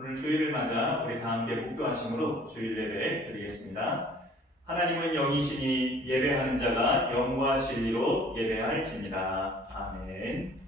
오늘 주일을 맞아 우리 다 함께 묵도하심으로 주일 예배 드리겠습니다. 하나님은 영이시니 예배하는 자가 영과 진리로 예배할지니라. 아멘.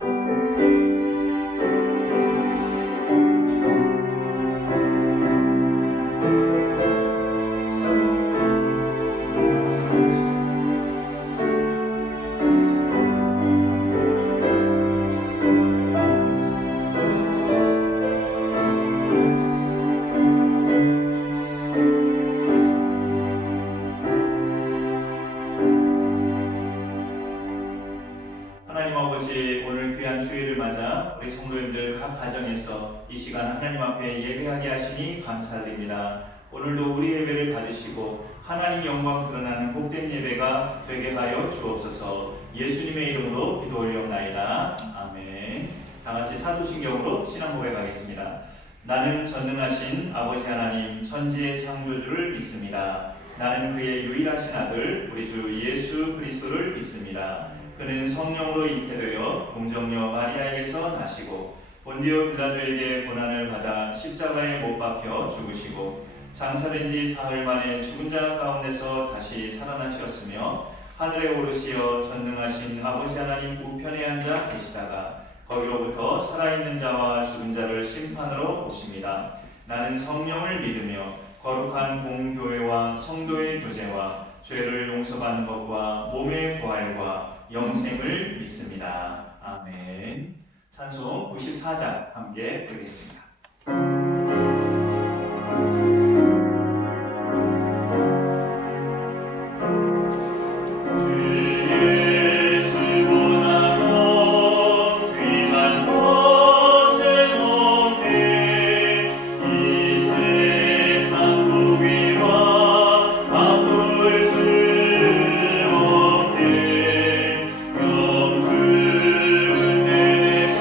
하나님 아버지, 오늘 귀한 주일을 맞아 우리 성도님들 각 가정에서 이 시간 하나님 앞에 예배하게 하시니 감사드립니다. 오늘도 우리 예배를 받으시고 하나님 영광 드러나는 복된 예배가 되게 하여 주옵소서. 예수님의 이름으로 기도 올리옵나이다. 아멘. 다같이 사도신경으로 신앙 고백하겠습니다. 나는 전능하신 아버지 하나님 천지의 창조주를 믿습니다. 나는 그의 유일하신 아들 우리 주 예수 그리스도를 믿습니다. 그는 성령으로 잉태되어 동정녀 마리아에게서 나시고 본디오 빌라도에게 고난을 받아 십자가에 못 박혀 죽으시고 장사된 지 사흘 만에 죽은 자 가운데서 다시 살아나셨으며 하늘에 오르시어 전능하신 아버지 하나님 우편에 앉아 계시다가 거기로부터 살아있는 자와 죽은 자를 심판으로 오십니다. 나는 성령을 믿으며 거룩한 공교회와 성도의 교제와 죄를 용서받는 것과 몸의 부활과 영생을 믿습니다. 아멘. 찬송 94장 함께 부르겠습니다. 영주는 내 대신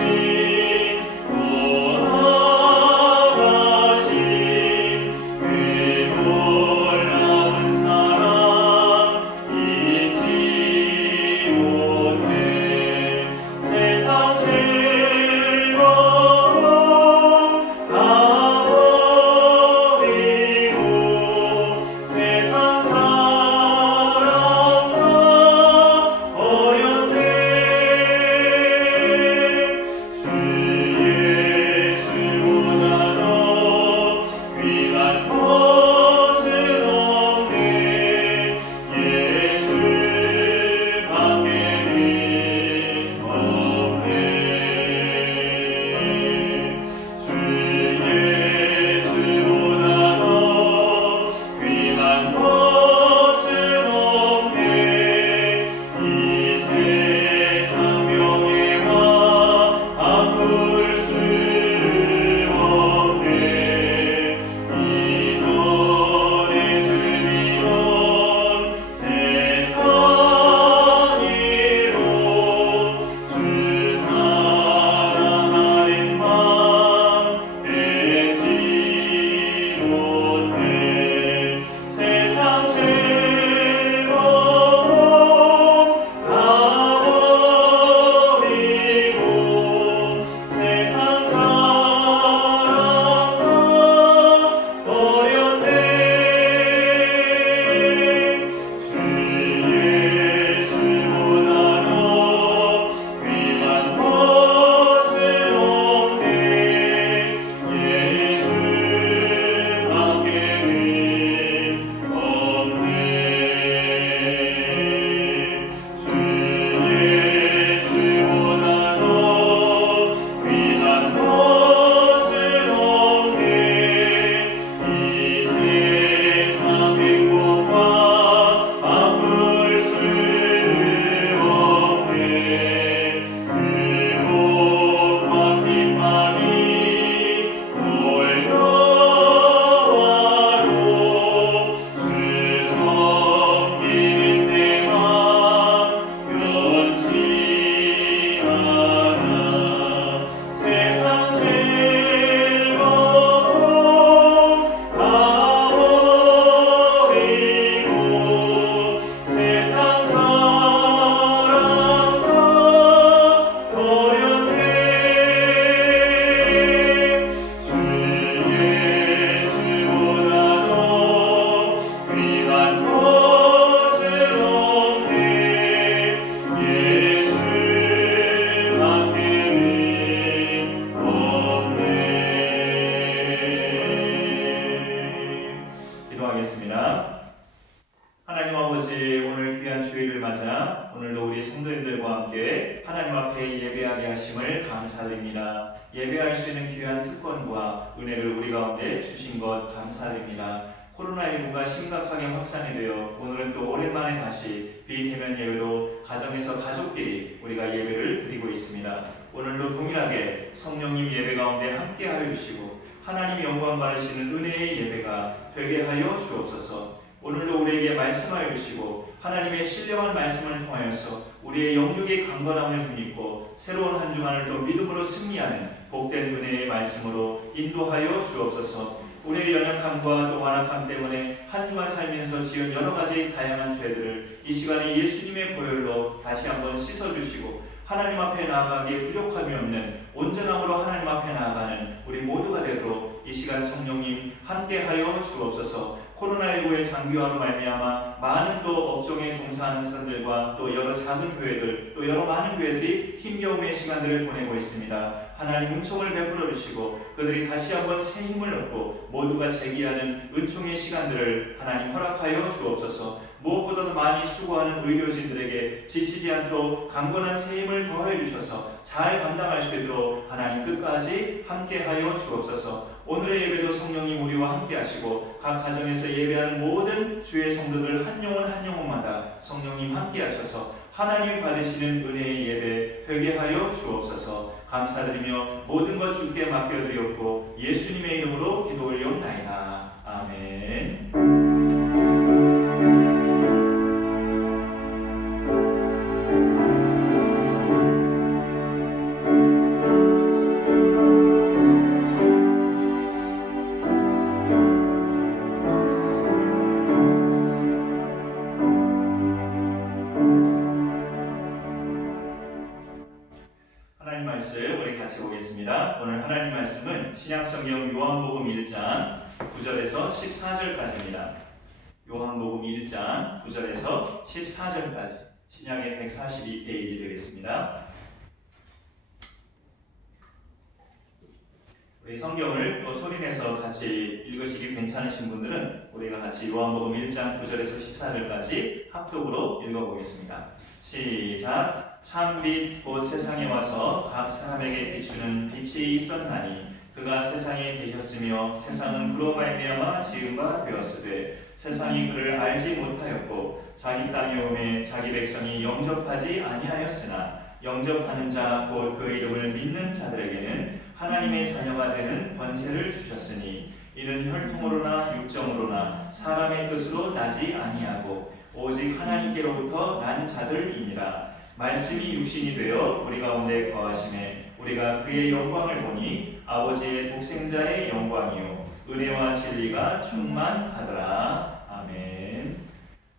기도하겠습니다. 하나님 아버지, 오늘 귀한 주일을 맞아 오늘도 우리 성도님들과 함께 하나님 앞에 예배하게 하심을 감사드립니다. 예배할 수 있는 귀한 특권과 은혜를 우리 가운데 주신 것 감사드립니다. 코로나19가 심각하게 확산이 되어 오늘은 또 오랜만에 다시 비대면 예배로 가정에서 가족끼리 우리가 예배를 드리고 있습니다. 오늘도 동일하게 성령님 예배 가운데 함께하여 주시고 하나님 영광 받으시는 은혜의 예배가 되게 하여 주옵소서. 오늘도 우리에게 말씀하여 주시고 하나님의 신령한 말씀을 통하여서 우리의 영육의 강건함을 힘입고 새로운 한 주간을 또 믿음으로 승리하는 복된 은혜의 말씀으로 인도하여 주옵소서. 우리의 연약함과 또 완악함 때문에 한 주간 살면서 지은 여러 가지 다양한 죄들을 이 시간에 예수님의 보혈로 다시 한번 씻어주시고 하나님 앞에 나아가기에 부족함이 없는 온전함으로 하나님 앞에 나아가는 우리 모두가 되도록 이 시간 성령님 함께하여 주옵소서. 코로나19의 장기화로 말미암아 많은 또 업종에 종사하는 사람들과 또 여러 작은 교회들 또 여러 많은 교회들이 힘겨움의 시간들을 보내고 있습니다. 하나님 은총을 베풀어 주시고 그들이 다시 한번 새 힘을 얻고 모두가 재기하는 은총의 시간들을 하나님 허락하여 주옵소서. 무엇보다도 많이 수고하는 의료진들에게 지치지 않도록 강건한 새 힘을 더해 주셔서 잘 감당할 수 있도록 하나님 끝까지 함께하여 주옵소서. 오늘의 예배도 성령님 우리와 함께 하시고 각 가정에서 예배하는 모든 주의 성도들 한 영혼 한 영혼마다 성령님 함께 하셔서 하나님 받으시는 은혜의 예배 되게 하여 주옵소서. 감사드리며 모든 것 주께 맡겨드리옵고 예수님의 이름으로 기도 올리옵나이다. 아멘. 오늘 하나님 말씀은 신약성경 요한복음 1장 9절에서 14절까지입니다. 요한복음 1장 9절에서 14절까지 신약의 142페이지 되겠습니다. 우리 성경을 또 소리내서 같이 읽으시기 괜찮으신 분들은 우리가 같이 요한복음 1장 9절에서 14절까지 합독으로 읽어보겠습니다. 시작. 참빛 곧 세상에 와서 각 사람에게 비추는 빛이 있었나니 그가 세상에 계셨으며 세상은 그로 말미암아 지은 바 되었으되 세상이 그를 알지 못하였고 자기 땅에 오매 자기 백성이 영접하지 아니하였으나 영접하는 자 곧 그 이름을 믿는 자들에게는 하나님의 자녀가 되는 권세를 주셨으니 이는 혈통으로나 육정으로나 사람의 뜻으로 나지 아니하고 오직 하나님께로부터 난 자들이니라. 말씀이 육신이 되어 우리 가운데 거하심에 우리가 그의 영광을 보니 아버지의 독생자의 영광이요 은혜와 진리가 충만하더라. 아멘.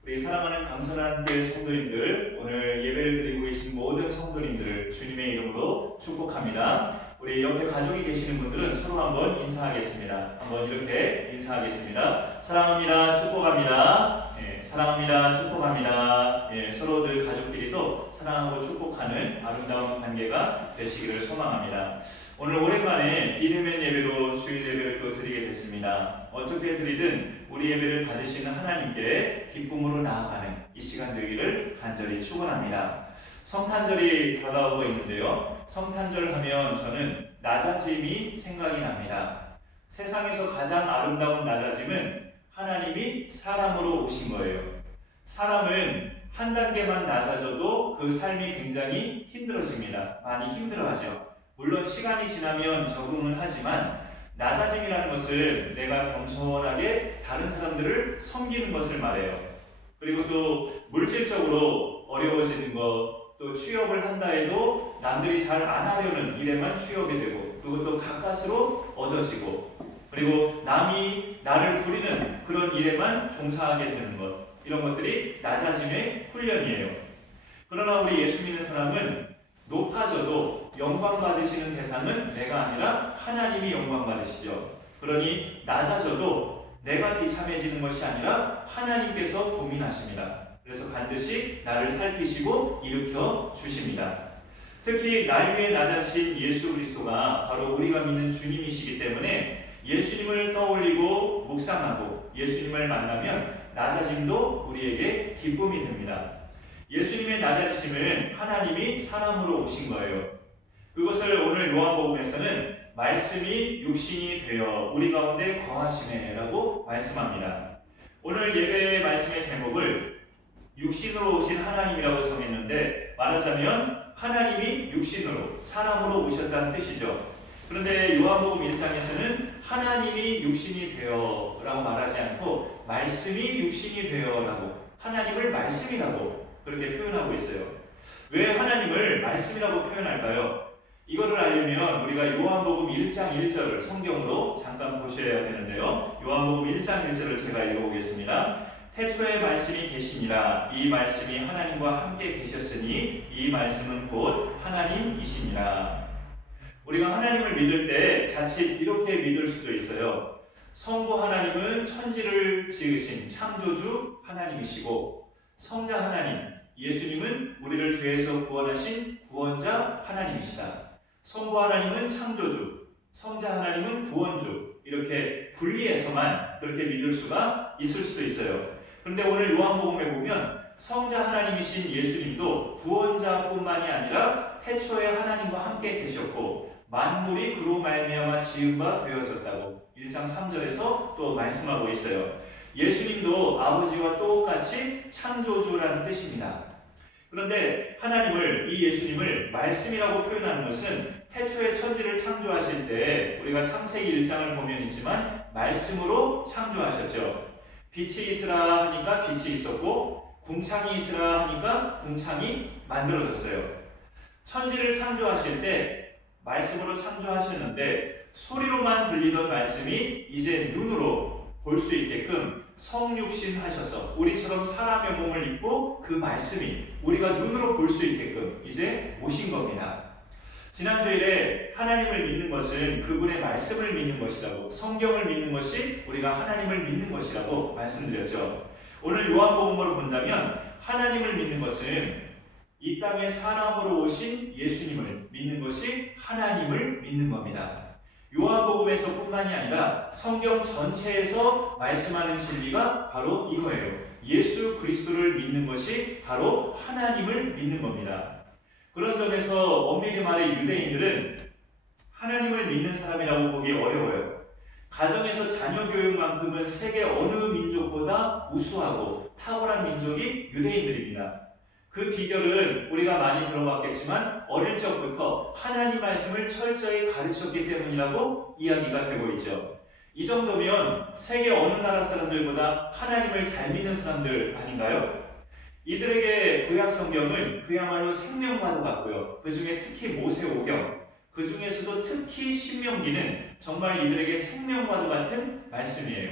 우리 사랑하는 강선한 교회 성도님들, 오늘 예배를 드리고 계신 모든 성도님들을 주님의 이름으로 축복합니다. 우리 옆에 가족이 계시는 분들은 서로 한번 인사하겠습니다. 한번 이렇게 인사하겠습니다. 사랑합니다. 축복합니다. 사랑합니다. 축복합니다. 서로들 가족끼리도 사랑하고 축복하는 아름다운 관계가 되시기를 소망합니다. 오늘 오랜만에 비대면 예배로 주일 예배를 또 드리게 됐습니다. 어떻게 드리든 우리 예배를 받으시는 하나님께 기쁨으로 나아가는 이 시간 되기를 간절히 축원합니다. 성탄절이 다가오고 있는데요. 성탄절 하면 저는 낮아짐이 생각이 납니다. 세상에서 가장 아름다운 낮아짐은 하나님이 사람으로 오신 거예요. 사람은 한 단계만 낮아져도 그 삶이 굉장히 힘들어집니다. 많이 힘들어하죠. 물론 시간이 지나면 적응은 하지만 낮아짐이라는 것은 내가 겸손하게 다른 사람들을 섬기는 것을 말해요. 그리고 또 물질적으로 어려워지는 것, 또 취업을 한다 해도 남들이 잘 안 하려는 일에만 취업이 되고 그것도 가까스로 얻어지고 그리고 남이 나를 부리는 그런 일에만 종사하게 되는 것, 이런 것들이 낮아짐의 훈련이에요. 그러나 우리 예수 믿는 사람은 높아져도 영광 받으시는 대상은 내가 아니라 하나님이 영광 받으시죠. 그러니 낮아져도 내가 비참해지는 것이 아니라 하나님께서 도민하십니다. 그래서 반드시 나를 살피시고 일으켜 주십니다. 특히 날 위해 낮아진 예수 그리스도가 바로 우리가 믿는 주님이시기 때문에 예수님을 떠올리고 묵상하고 예수님을 만나면 낮아짐도 우리에게 기쁨이 됩니다. 예수님의 낮아지심은 하나님이 사람으로 오신 거예요. 그것을 오늘 요한복음에서는 말씀이 육신이 되어 우리 가운데 거하시네 라고 말씀합니다. 오늘 예배의 말씀의 제목을 육신으로 오신 하나님이라고 정했는데, 말하자면 하나님이 육신으로 사람으로 오셨다는 뜻이죠. 그런데 요한복음 1장에서는 하나님이 육신이 되어 라고 말하지 않고 말씀이 육신이 되어 라고, 하나님을 말씀이라고 그렇게 표현하고 있어요. 왜 하나님을 말씀이라고 표현할까요? 이거를 알려면 우리가 요한복음 1장 1절을 성경으로 잠깐 보셔야 되는데요. 요한복음 1장 1절을 제가 읽어보겠습니다. 태초에 말씀이 계시니라. 이 말씀이 하나님과 함께 계셨으니 이 말씀은 곧 하나님이시니라. 우리가 하나님을 믿을 때 자칫 이렇게 믿을 수도 있어요. 성부 하나님은 천지를 지으신 창조주 하나님이시고, 성자 하나님 예수님은 우리를 죄에서 구원하신 구원자 하나님이시다. 성부 하나님은 창조주, 성자 하나님은 구원주, 이렇게 분리해서만 그렇게 믿을 수가 있을 수도 있어요. 그런데 오늘 요한복음에 보면 성자 하나님이신 예수님도 구원자뿐만이 아니라 태초에 하나님과 함께 계셨고 만물이 그로 말미암아 지은 바 되어졌다고 1장 3절에서 또 말씀하고 있어요. 예수님도 아버지와 똑같이 창조주라는 뜻입니다. 그런데 하나님을, 이 예수님을 말씀이라고 표현하는 것은 태초에 천지를 창조하실 때 우리가 창세기 1장을 보면 있지만 말씀으로 창조하셨죠. 빛이 있으라 하니까 빛이 있었고 궁창이 있으라 하니까 궁창이 만들어졌어요. 천지를 창조하실 때 말씀으로 창조하셨는데 소리로만 들리던 말씀이 이제 눈으로 볼 수 있게끔 성육신 하셔서 우리처럼 사람의 몸을 입고 그 말씀이 우리가 눈으로 볼 수 있게끔 이제 오신 겁니다. 지난 주일에 하나님을 믿는 것은 그분의 말씀을 믿는 것이라고, 성경을 믿는 것이 우리가 하나님을 믿는 것이라고 말씀드렸죠. 오늘 요한복음으로 본다면 하나님을 믿는 것은 이 땅에 사람으로 오신 예수님을 믿는 것이 하나님을 믿는 겁니다. 요한복음에서 뿐만이 아니라 성경 전체에서 말씀하는 진리가 바로 이거예요. 예수 그리스도를 믿는 것이 바로 하나님을 믿는 겁니다. 그런 점에서 엄밀히 말해 유대인들은 하나님을 믿는 사람이라고 보기 어려워요. 가정에서 자녀 교육만큼은 세계 어느 민족보다 우수하고 탁월한 민족이 유대인들입니다. 그 비결은 우리가 많이 들어봤겠지만 어릴 적부터 하나님 말씀을 철저히 가르쳤기 때문이라고 이야기가 되고 있죠. 이 정도면 세계 어느 나라 사람들보다 하나님을 잘 믿는 사람들 아닌가요? 이들에게 구약 성경은 그야말로 생명과도 같고요. 그 중에 특히 모세오경, 그 중에서도 특히 신명기는 정말 이들에게 생명과도 같은 말씀이에요.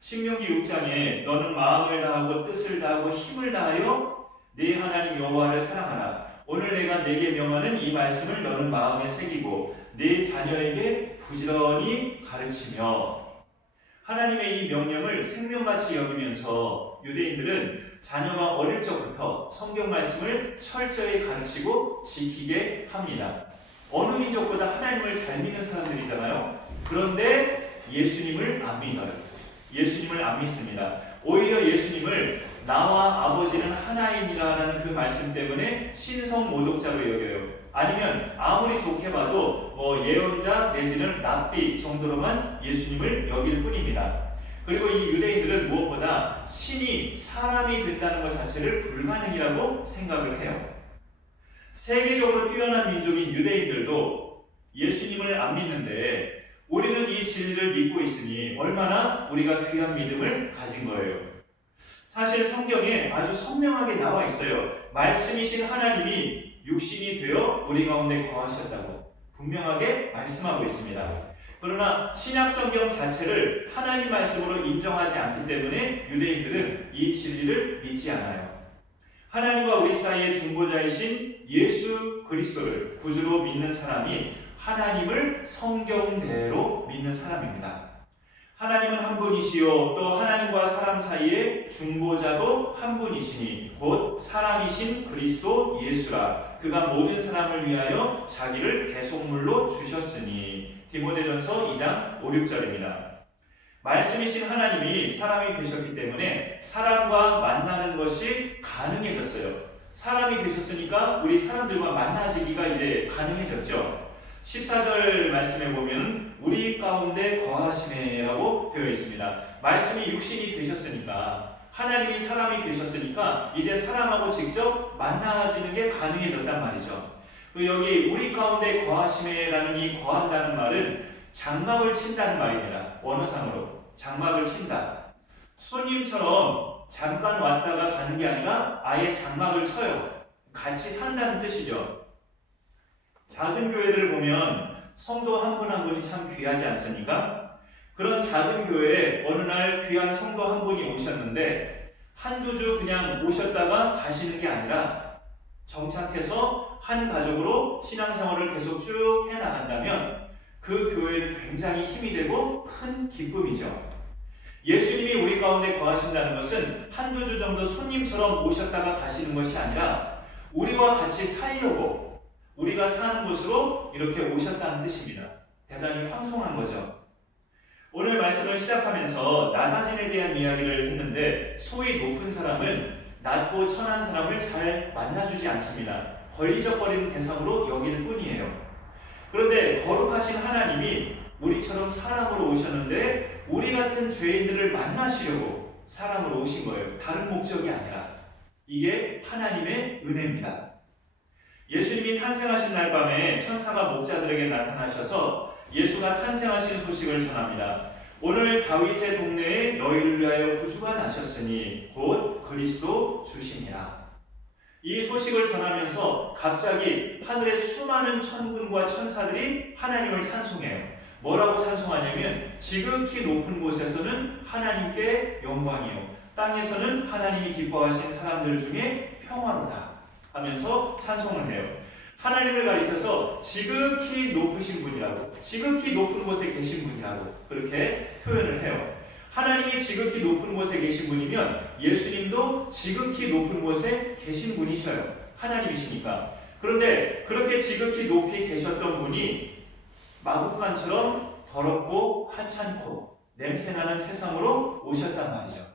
신명기 6장에 너는 마음을 다하고 뜻을 다하고 힘을 다하여 네 하나님 여호와를 사랑하라. 오늘 내가 네게 명하는 이 말씀을 너는 마음에 새기고 네 자녀에게 부지런히 가르치며. 하나님의 이 명령을 생명같이 여기면서 유대인들은 자녀가 어릴 적부터 성경 말씀을 철저히 가르치고 지키게 합니다. 어느 민족보다 하나님을 잘 믿는 사람들이잖아요. 그런데 예수님을 안 믿어요. 예수님을 안 믿습니다. 오히려 예수님을 나와 아버지는 하나이니라라는 그 말씀 때문에 신성 모독자로 여겨요. 아니면 아무리 좋게 봐도 예언자 내지는 랍비 정도로만 예수님을 여길 뿐입니다. 그리고 이 유대인들은 무엇보다 신이 사람이 된다는 것 자체를 불가능이라고 생각을 해요. 세계적으로 뛰어난 민족인 유대인들도 예수님을 안 믿는데 우리는 이 진리를 믿고 있으니 얼마나 우리가 귀한 믿음을 가진 거예요. 사실 성경에 아주 선명하게 나와 있어요. 말씀이신 하나님이 육신이 되어 우리 가운데 거하셨다고 분명하게 말씀하고 있습니다. 그러나 신약 성경 자체를 하나님 말씀으로 인정하지 않기 때문에 유대인들은 이 진리를 믿지 않아요. 하나님과 우리 사이의 중보자이신 예수 그리스도를 구주로 믿는 사람이 하나님을 성경대로 믿는 사람입니다. 하나님은 한 분이시요 또 하나님과 사람 사이의 중보자도 한 분이시니 곧 사람이신 그리스도 예수라. 그가 모든 사람을 위하여 자기를 대속물로 주셨으니 디모데전서 2장 5, 6절입니다. 말씀이신 하나님이 사람이 되셨기 때문에 사람과 만나는 것이 가능해졌어요. 사람이 되셨으니까 우리 사람들과 만나지기가 이제 가능해졌죠. 14절 말씀에 보면 우리 가운데 거하시네라고 되어 있습니다. 말씀이 육신이 되셨으니까, 하나님이 사람이 되셨으니까 이제 사람하고 직접 만나지는 게 가능해졌단 말이죠. 여기 우리 가운데 거하시네라는 이 거한다는 말은 장막을 친다는 말입니다. 원어상으로 장막을 친다. 손님처럼 잠깐 왔다가 가는 게 아니라 아예 장막을 쳐요. 같이 산다는 뜻이죠. 작은 교회들을 보면 성도 한 분 한 분이 참 귀하지 않습니까? 그런 작은 교회에 어느 날 귀한 성도 한 분이 오셨는데 한두 주 그냥 오셨다가 가시는 게 아니라 정착해서 한 가족으로 신앙생활을 계속 쭉 해나간다면 그 교회는 굉장히 힘이 되고 큰 기쁨이죠. 예수님이 우리 가운데 거하신다는 것은 한두 주 정도 손님처럼 오셨다가 가시는 것이 아니라 우리와 같이 살려고 우리가 사는 곳으로 이렇게 오셨다는 뜻입니다. 대단히 황송한 거죠. 오늘 말씀을 시작하면서 나사진에 대한 이야기를 했는데 소위 높은 사람은 낮고 천한 사람을 잘 만나주지 않습니다. 걸리적거리는 대상으로 여길 뿐이에요. 그런데 거룩하신 하나님이 우리처럼 사람으로 오셨는데 우리 같은 죄인들을 만나시려고 사람으로 오신 거예요. 다른 목적이 아니라. 이게 하나님의 은혜입니다. 예수님이 탄생하신 날 밤에 천사가 목자들에게 나타나셔서 예수가 탄생하신 소식을 전합니다. 오늘 다윗의 동네에 너희를 위하여 구주가 나셨으니 곧 그리스도 주시니라. 이 소식을 전하면서 갑자기 하늘의 수많은 천군과 천사들이 하나님을 찬송해요. 뭐라고 찬송하냐면 지극히 높은 곳에서는 하나님께 영광이요 땅에서는 하나님이 기뻐하신 사람들 중에 평화로다 하면서 찬송을 해요. 하나님을 가리켜서 지극히 높으신 분이라고, 지극히 높은 곳에 계신 분이라고 그렇게 표현을 해요. 하나님이 지극히 높은 곳에 계신 분이면 예수님도 지극히 높은 곳에 계신 분이셔요. 하나님이시니까. 그런데 그렇게 지극히 높이 계셨던 분이 마구간처럼 더럽고 하찮고 냄새나는 세상으로 오셨단 말이죠.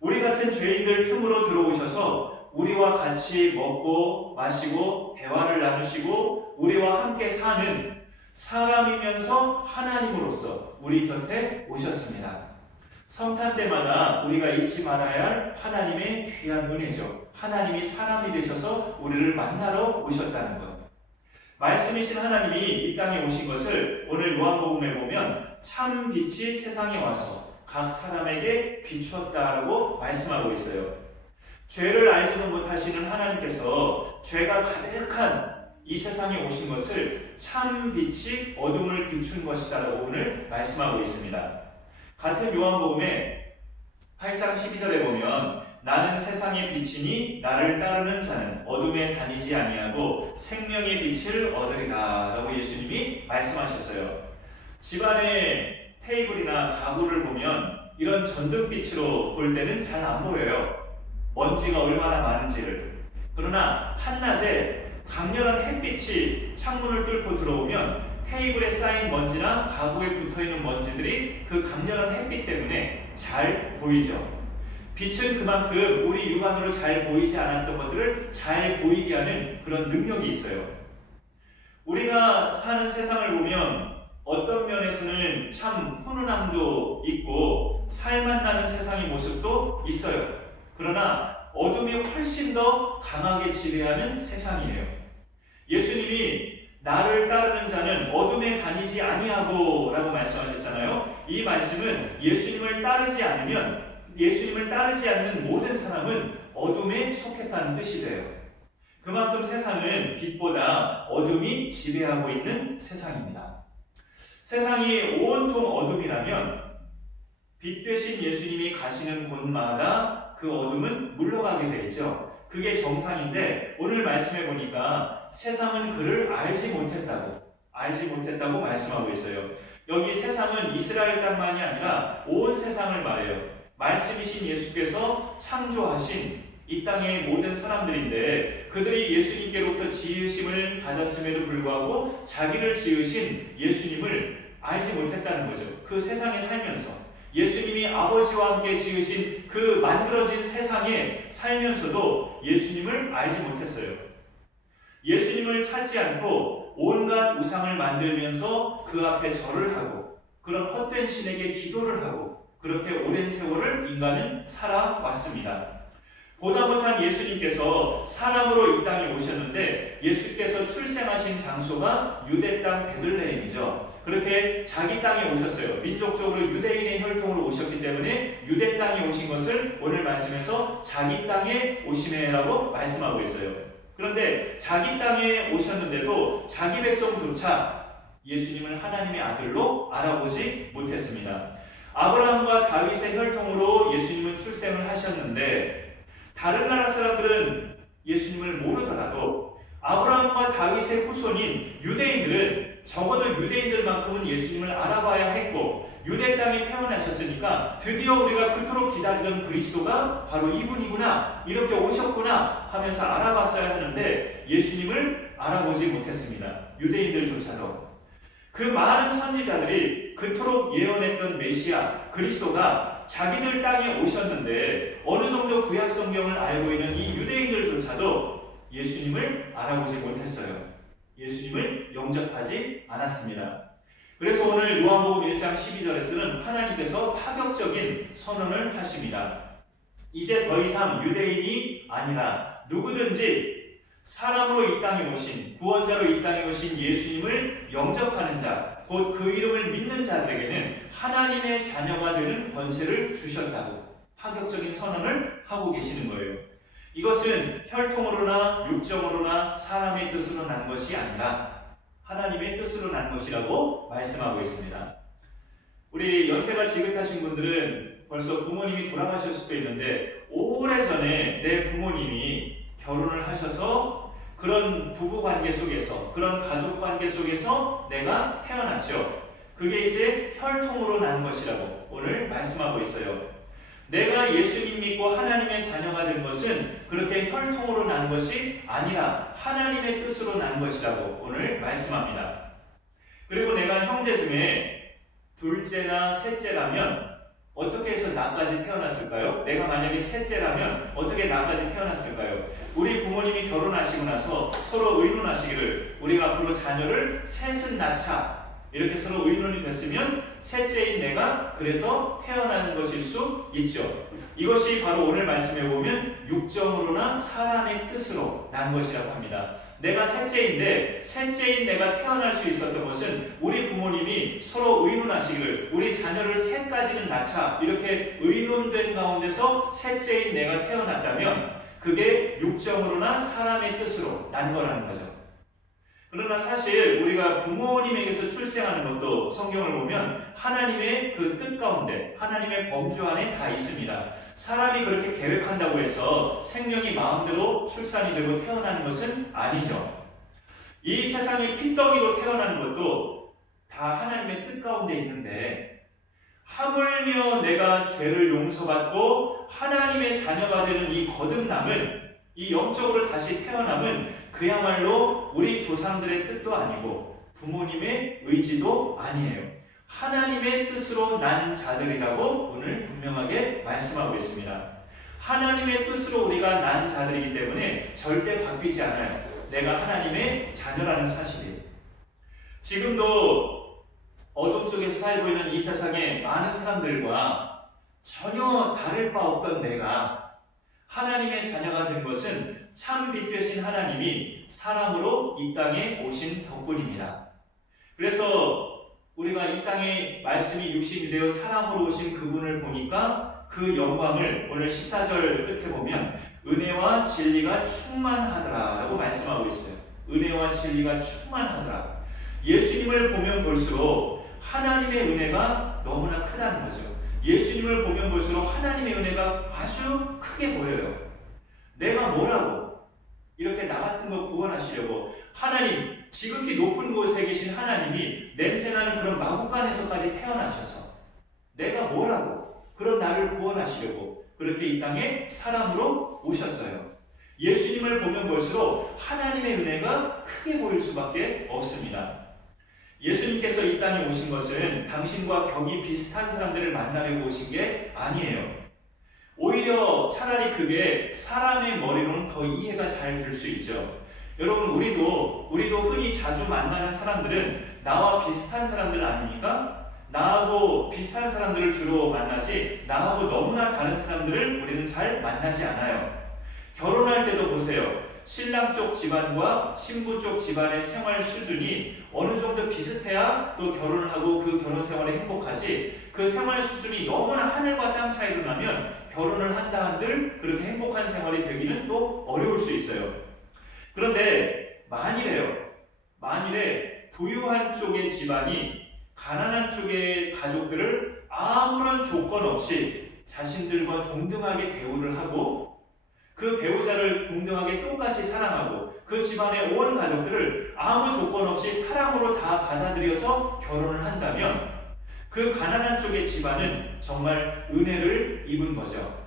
우리 같은 죄인들 틈으로 들어오셔서 우리와 같이 먹고 마시고 대화를 나누시고 우리와 함께 사는 사람이면서 하나님으로서 우리 곁에 오셨습니다. 성탄 때마다 우리가 잊지 말아야 할 하나님의 귀한 은혜죠. 하나님이 사람이 되셔서 우리를 만나러 오셨다는 것. 말씀이신 하나님이 이 땅에 오신 것을 오늘 요한복음에 보면 참 빛이 세상에 와서 각 사람에게 비추었다라고 말씀하고 있어요. 죄를 알지도 못하시는 하나님께서 죄가 가득한 이 세상에 오신 것을 참 빛이 어둠을 비춘 것이다라고 오늘 말씀하고 있습니다. 같은 요한복음에 8장 12절에 보면 나는 세상의 빛이니 나를 따르는 자는 어둠에 다니지 아니하고 생명의 빛을 얻으리라 라고 예수님이 말씀하셨어요. 집안의 테이블이나 가구를 보면 이런 전등빛으로 볼 때는 잘 안 보여요. 먼지가 얼마나 많은지를. 그러나 한낮에 강렬한 햇빛이 창문을 뚫고 들어오면 테이블에 쌓인 먼지나 가구에 붙어있는 먼지들이 그 강렬한 햇빛 때문에 잘 보이죠. 빛은 그만큼 우리 육안으로 잘 보이지 않았던 것들을 잘 보이게 하는 그런 능력이 있어요. 우리가 사는 세상을 보면 어떤 면에서는 참 훈훈함도 있고 살맛 나는 세상의 모습도 있어요. 그러나 어둠이 훨씬 더 강하게 지배하는 세상이에요. 예수님이 나를 따르는 자는 어둠에 다니지 아니하고 라고 말씀하셨잖아요. 이 말씀은 예수님을 따르지 않는 모든 사람은 어둠에 속했다는 뜻이 돼요. 그만큼 세상은 빛보다 어둠이 지배하고 있는 세상입니다. 세상이 온통 어둠이라면 빛 되신 예수님이 가시는 곳마다 그 어둠은 물러가게 되죠. 그게 정상인데 오늘 말씀해 보니까 세상은 그를 알지 못했다고 말씀하고 있어요. 여기 세상은 이스라엘 땅만이 아니라 온 세상을 말해요. 말씀이신 예수께서 창조하신 이 땅의 모든 사람들인데 그들이 예수님께로부터 지으심을 받았음에도 불구하고 자기를 지으신 예수님을 알지 못했다는 거죠. 그 세상에 살면서 예수님이 아버지와 함께 지으신 그 만들어진 세상에 살면서도 예수님을 알지 못했어요. 예수님을 찾지 않고 온갖 우상을 만들면서 그 앞에 절을 하고 그런 헛된 신에게 기도를 하고 그렇게 오랜 세월을 인간은 살아왔습니다. 보다 못한 예수님께서 사람으로 이 땅에 오셨는데 예수께서 출생하신 장소가 유대 땅 베들레헴이죠. 그렇게 자기 땅에 오셨어요. 민족적으로 유대인의 혈통으로 오셨기 때문에 유대 땅에 오신 것을 오늘 말씀에서 자기 땅에 오시네라고 말씀하고 있어요. 그런데 자기 땅에 오셨는데도 자기 백성조차 예수님을 하나님의 아들로 알아보지 못했습니다. 아브라함과 다윗의 혈통으로 예수님은 출생을 하셨는데 다른 나라 사람들은 예수님을 모르더라도 아브라함과 다윗의 후손인 유대인들은 적어도 유대인들만큼은 예수님을 알아봐야 했고 유대 땅에 태어나셨으니까 드디어 우리가 그토록 기다리던 그리스도가 바로 이분이구나, 이렇게 오셨구나 하면서 알아봤어야 하는데 예수님을 알아보지 못했습니다. 유대인들조차도. 그 많은 선지자들이 그토록 예언했던 메시아 그리스도가 자기들 땅에 오셨는데 어느 정도 구약 성경을 알고 있는 이 유대인들조차도 예수님을 알아보지 못했어요. 예수님을 영접하지 않았습니다. 그래서 오늘 요한복음 1장 12절에서는 하나님께서 파격적인 선언을 하십니다. 이제 더 이상 유대인이 아니라 누구든지 사람으로 이 땅에 오신, 구원자로 이 땅에 오신 예수님을 영접하는 자, 곧 그 이름을 믿는 자들에게는 하나님의 자녀가 되는 권세를 주셨다고 파격적인 선언을 하고 계시는 거예요. 이것은 혈통으로나 육정으로나 사람의 뜻으로 난 것이 아니라 하나님의 뜻으로 난 것이라고 말씀하고 있습니다. 우리 연세가 지긋하신 분들은 벌써 부모님이 돌아가실 수도 있는데 오래전에 내 부모님이 결혼을 하셔서 그런 부부관계 속에서 그런 가족관계 속에서 내가 태어났죠. 그게 이제 혈통으로 난 것이라고 오늘 말씀하고 있어요. 내가 예수님 믿고 하나님의 자녀가 된 것은 그렇게 혈통으로 난 것이 아니라 하나님의 뜻으로 난 것이라고 오늘 말씀합니다. 그리고 내가 형제 중에 둘째나 셋째라면 어떻게 해서 나까지 태어났을까요? 내가 만약에 셋째라면 어떻게 나까지 태어났을까요? 우리 부모님이 결혼하시고 나서 서로 의논하시기를 우리가 앞으로 자녀를 셋은 낳자 이렇게 서로 의논이 됐으면 셋째인 내가 그래서 태어난 것일 수 있죠. 이것이 바로 오늘 말씀해 보면 육정으로나 사람의 뜻으로 난 것이라고 합니다. 내가 셋째인데 셋째인 내가 태어날 수 있었던 것은 우리 부모님이 서로 의논하시기를 우리 자녀를 셋까지는 낳자 이렇게 의논된 가운데서 셋째인 내가 태어났다면 그게 육정으로나 사람의 뜻으로 난 거라는 거죠. 그러나 사실 우리가 부모님에게서 출생하는 것도 성경을 보면 하나님의 그 뜻 가운데 하나님의 범주 안에 다 있습니다. 사람이 그렇게 계획한다고 해서 생명이 마음대로 출산이 되고 태어나는 것은 아니죠. 이 세상에 핏덩이로 태어나는 것도 다 하나님의 뜻 가운데 있는데 하물며 내가 죄를 용서받고 하나님의 자녀가 되는 이 거듭남은 이 영적으로 다시 태어남은 그야말로 우리 조상들의 뜻도 아니고 부모님의 의지도 아니에요. 하나님의 뜻으로 난 자들이라고 오늘 분명하게 말씀하고 있습니다. 하나님의 뜻으로 우리가 난 자들이기 때문에 절대 바뀌지 않아요. 내가 하나님의 자녀라는 사실이에요. 지금도 어둠 속에서 살고 있는 이 세상에 많은 사람들과 전혀 다를 바 없던 내가 하나님의 자녀가 된 것은 참 빛 되신 하나님이 사람으로 이 땅에 오신 덕분입니다. 그래서 우리가 이 땅에 말씀이 육신이 되어 사람으로 오신 그분을 보니까 그 영광을 오늘 14절 끝에 보면 은혜와 진리가 충만하더라 라고 말씀하고 있어요. 은혜와 진리가 충만하더라. 예수님을 보면 볼수록 하나님의 은혜가 너무나 크다는 거죠. 예수님을 보면 볼수록 하나님의 은혜가 아주 크게 보여요. 내가 뭐라고 이렇게 나 같은 거 구원하시려고 하나님, 지극히 높은 곳에 계신 하나님이 냄새나는 그런 마구간에서까지 태어나셔서 내가 뭐라고 그런 나를 구원하시려고 그렇게 이 땅에 사람으로 오셨어요. 예수님을 보면 볼수록 하나님의 은혜가 크게 보일 수밖에 없습니다. 예수님께서 이 땅에 오신 것은 당신과 격이 비슷한 사람들을 만나려고 오신 게 아니에요. 오히려 차라리 그게 사람의 머리로는 더 이해가 잘 될 수 있죠. 여러분, 우리도 흔히 자주 만나는 사람들은 나와 비슷한 사람들 아닙니까? 나하고 비슷한 사람들을 주로 만나지 나하고 너무나 다른 사람들을 우리는 잘 만나지 않아요. 결혼할 때도 보세요. 신랑 쪽 집안과 신부 쪽 집안의 생활 수준이 어느 정도 비슷해야 또 결혼을 하고 그 결혼 생활에 행복하지, 그 생활 수준이 너무나 하늘과 땅 차이로 나면 결혼을 한다 한들 그렇게 행복한 생활이 되기는 또 어려울 수 있어요. 그런데 만일에 부유한 쪽의 집안이 가난한 쪽의 가족들을 아무런 조건 없이 자신들과 동등하게 대우를 하고 그 배우자를 동등하게 똑같이 사랑하고 그 집안의 온 가족들을 아무 조건 없이 사랑으로 다 받아들여서 결혼을 한다면 그 가난한 쪽의 집안은 정말 은혜를 입은 거죠.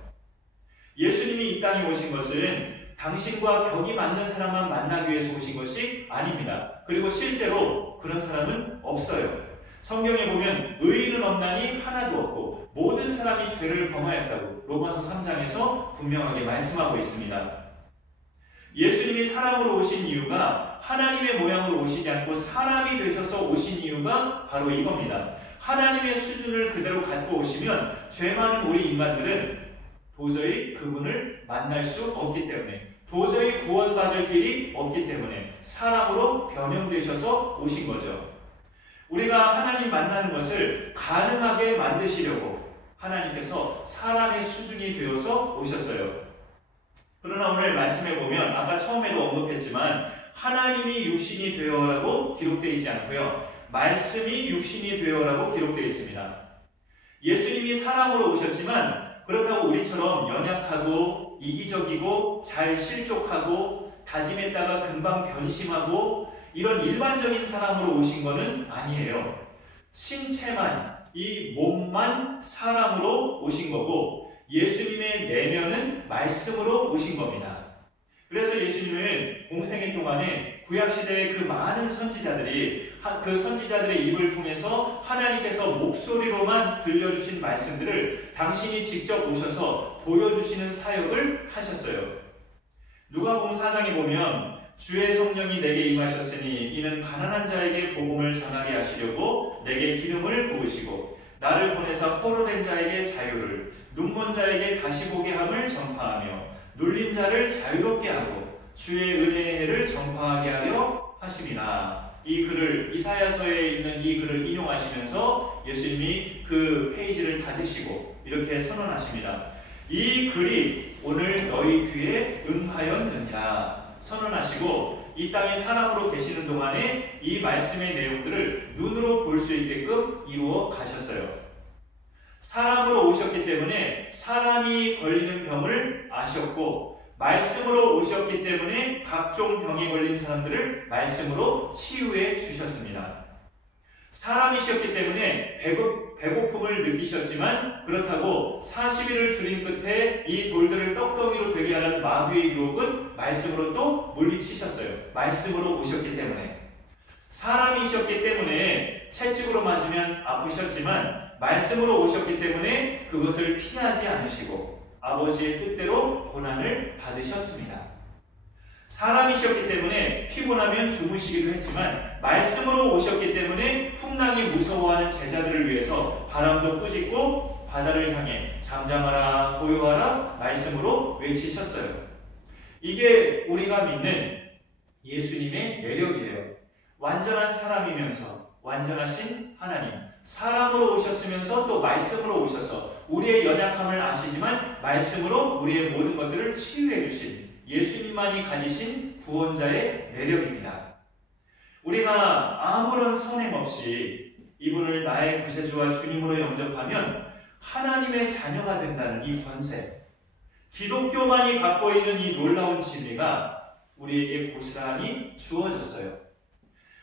예수님이 이 땅에 오신 것은 당신과 격이 맞는 사람만 만나기 위해서 오신 것이 아닙니다. 그리고 실제로 그런 사람은 없어요. 성경에 보면 의인은 없나니 하나도 없고 모든 사람이 죄를 범하였다고 로마서 3장에서 분명하게 말씀하고 있습니다. 예수님이 사람으로 오신 이유가 하나님의 모양으로 오시지 않고 사람이 되셔서 오신 이유가 바로 이겁니다. 하나님의 수준을 그대로 갖고 오시면 죄 많은 우리 인간들은 도저히 그분을 만날 수 없기 때문에, 도저히 구원받을 길이 없기 때문에 사람으로 변형되셔서 오신 거죠. 우리가 하나님 만나는 것을 가능하게 만드시려고 하나님께서 사람의 수준이 되어서 오셨어요. 그러나 오늘 말씀해 보면 아까 처음에도 언급했지만 하나님이 육신이 되어라고 기록되어 있지 않고요. 말씀이 육신이 되어라고 기록되어 있습니다. 예수님이 사람으로 오셨지만 그렇다고 우리처럼 연약하고 이기적이고 잘 실족하고 다짐했다가 금방 변심하고 이런 일반적인 사람으로 오신 것은 아니에요. 신체만, 이 몸만 사람으로 오신 거고 예수님의 내면은 말씀으로 오신 겁니다. 그래서 예수님은 공생애 동안에 구약시대의 그 많은 선지자들이 그 선지자들의 입을 통해서 하나님께서 목소리로만 들려주신 말씀들을 당신이 직접 오셔서 보여주시는 사역을 하셨어요. 누가복음 4장에 보면 주의 성령이 내게 임하셨으니 이는 가난한 자에게 복음을 전하게 하시려고 내게 기름을 부으시고 나를 보내사 포로된 자에게 자유를, 눈먼 자에게 다시 보게 함을 전파하며 눌린 자를 자유롭게 하고 주의 은혜의 해를 전파하게 하려 하심이라. 이 글을 이사야서에 있는 이 글을 인용하시면서 예수님이 그 페이지를 닫으시고 이렇게 선언하십니다. 이 글이 오늘 너희 귀에 응하였느니라 선언하시고 이 땅에 사람으로 계시는 동안에 이 말씀의 내용들을 눈으로 볼 수 있게끔 이루어 가셨어요. 사람으로 오셨기 때문에 사람이 걸리는 병을 아셨고 말씀으로 오셨기 때문에 각종 병에 걸린 사람들을 말씀으로 치유해 주셨습니다. 사람이셨기 때문에 배고픔을 느끼셨지만 그렇다고 40일을 줄인 끝에 이 돌들을 떡덩이로 되게 하는 마귀의 유혹은 말씀으로 또 물리치셨어요. 말씀으로 오셨기 때문에. 사람이셨기 때문에 채찍으로 맞으면 아프셨지만 말씀으로 오셨기 때문에 그것을 피하지 않으시고 아버지의 뜻대로 고난을 받으셨습니다. 사람이셨기 때문에 피곤하면 주무시기도 했지만 말씀으로 오셨기 때문에 풍랑이 무서워하는 제자들을 위해서 바람도 꾸짖고 바다를 향해 잠잠하라 고요하라 말씀으로 외치셨어요. 이게 우리가 믿는 예수님의 매력이에요. 완전한 사람이면서 완전하신 하나님, 사람으로 오셨으면서 또 말씀으로 오셔서 우리의 연약함을 아시지만 말씀으로 우리의 모든 것들을 치유해 주신 예수님만이 가지신 구원자의 매력입니다. 우리가 아무런 선행 없이 이분을 나의 구세주와 주님으로 영접하면 하나님의 자녀가 된다는 이 권세, 기독교만이 갖고 있는 이 놀라운 진리가 우리에게 고스란히 주어졌어요.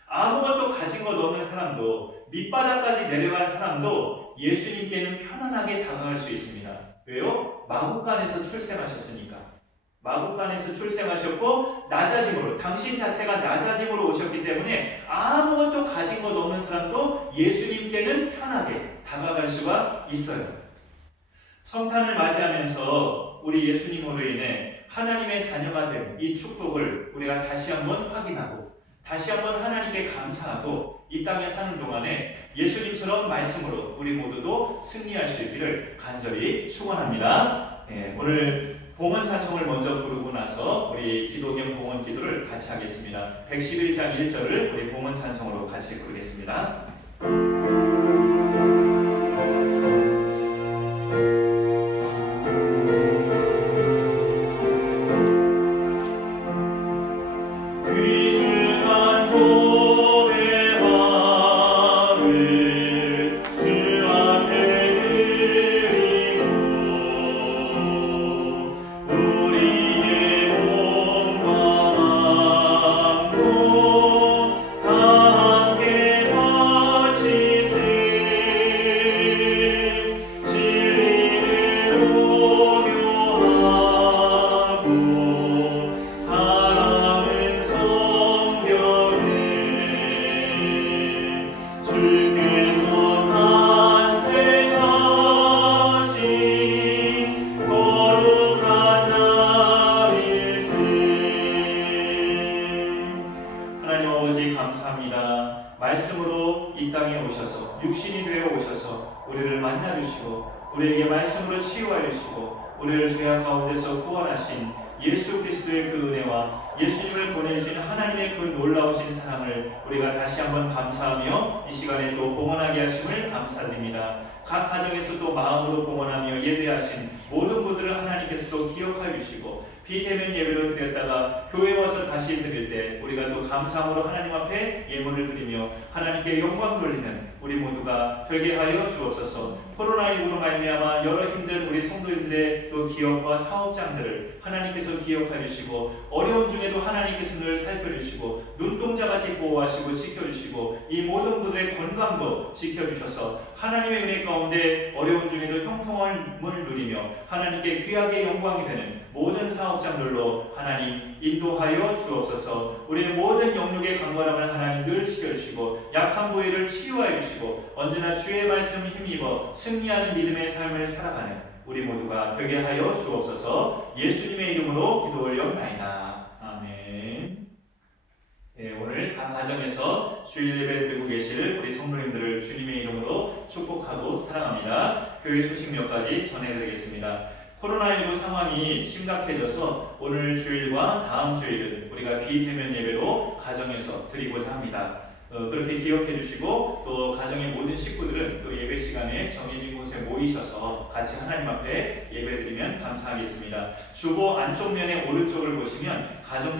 아무것도 가진 것 없는 사람도 밑바닥까지 내려간 사람도 예수님께는 편안하게 다가갈 수 있습니다. 왜요? 마구간에서 출생하셨으니까. 마구간에서 출생하셨고 낮아짐으로, 당신 자체가 낮아짐으로 오셨기 때문에 아무것도 가진 것 없는 사람도 예수님께는 편하게 다가갈 수가 있어요. 성탄을 맞이하면서 우리 예수님으로 인해 하나님의 자녀가 된 이 축복을 우리가 다시 한번 확인하고 다시 한번 하나님께 감사하고 이 땅에 사는 동안에 예수님처럼 말씀으로 우리 모두도 승리할 수 있기를 간절히 축원합니다. 오늘 봉헌 찬송을 먼저 부르고 나서 우리 기도 겸 봉헌 기도를 같이 하겠습니다. 111장 1절을 우리 봉헌 찬송으로 같이 부르겠습니다. 감사합니다. 말씀으로 이 땅에 오셔서 육신이 되어 오셔서 우리를 만나주시고 우리에게 말씀으로 치유하여 주시고 우리를 죄악 가운데서 구원하신 예수 그리스도의 그 은혜와 예수님을 보내주신 하나님의 그 놀라우신 사랑을 우리가 다시 한번 감사하며 이 시간에 또 봉헌하게 하심을 감사드립니다. 각 가정에서 또 마음으로 봉헌하며 예배하신 모든 분들을 하나님께서 또 기억하여 주시고 비대면 예배로 드렸다가 교회 와서 다시 드릴 때 우리가 또 감사함으로 하나님 앞에 예물을 드리며 하나님께 영광 돌리는 우리 모두가 되게 하여 주옵소서. 코로나19로 말미암아 여러 힘든 우리 성도님들의 또 기업과 사업장들을 하나님께서 기억하여 주시고 어려운 중에도 하나님께서 늘 살펴주시고 눈동자같이 보호하시고 지켜주시고 이 모든 분들의 건강도 지켜주셔서 하나님의 은혜 가운데 어려운 중에도 형통함을 누리며 하나님께 귀하게 영광이 되는 모든 사업장들로 하나님 인도하여 주옵소서. 우리의 모든 영역의 강건함을 하나님 늘 지켜주시고 약한 부위를 치유하여 주시고 언제나 주의 말씀 힘입어 승리하는 믿음의 삶을 살아가는 우리 모두가 되게 하여 주옵소서. 예수님의 이름으로 기도 올려옵나이다. 아멘. 오늘 각 가정에서 주일 예배 드리고 계실 우리 성도님들을 주님의 이름으로 축복하고 사랑합니다. 교회 소식 몇 가지 전해드리겠습니다. 코로나19 상황이 심각해져서 오늘 주일과 다음 주일은 우리가 비대면 예배로 가정에서 드리고자 합니다. 그렇게 기억해 주시고 또 가정의 모든 식구들은 또 예배 시간에 정해진 곳에 모이셔서 같이 하나님 앞에 예배 드리면 감사하겠습니다. 주보 안쪽 면의 오른쪽을 보시면 가정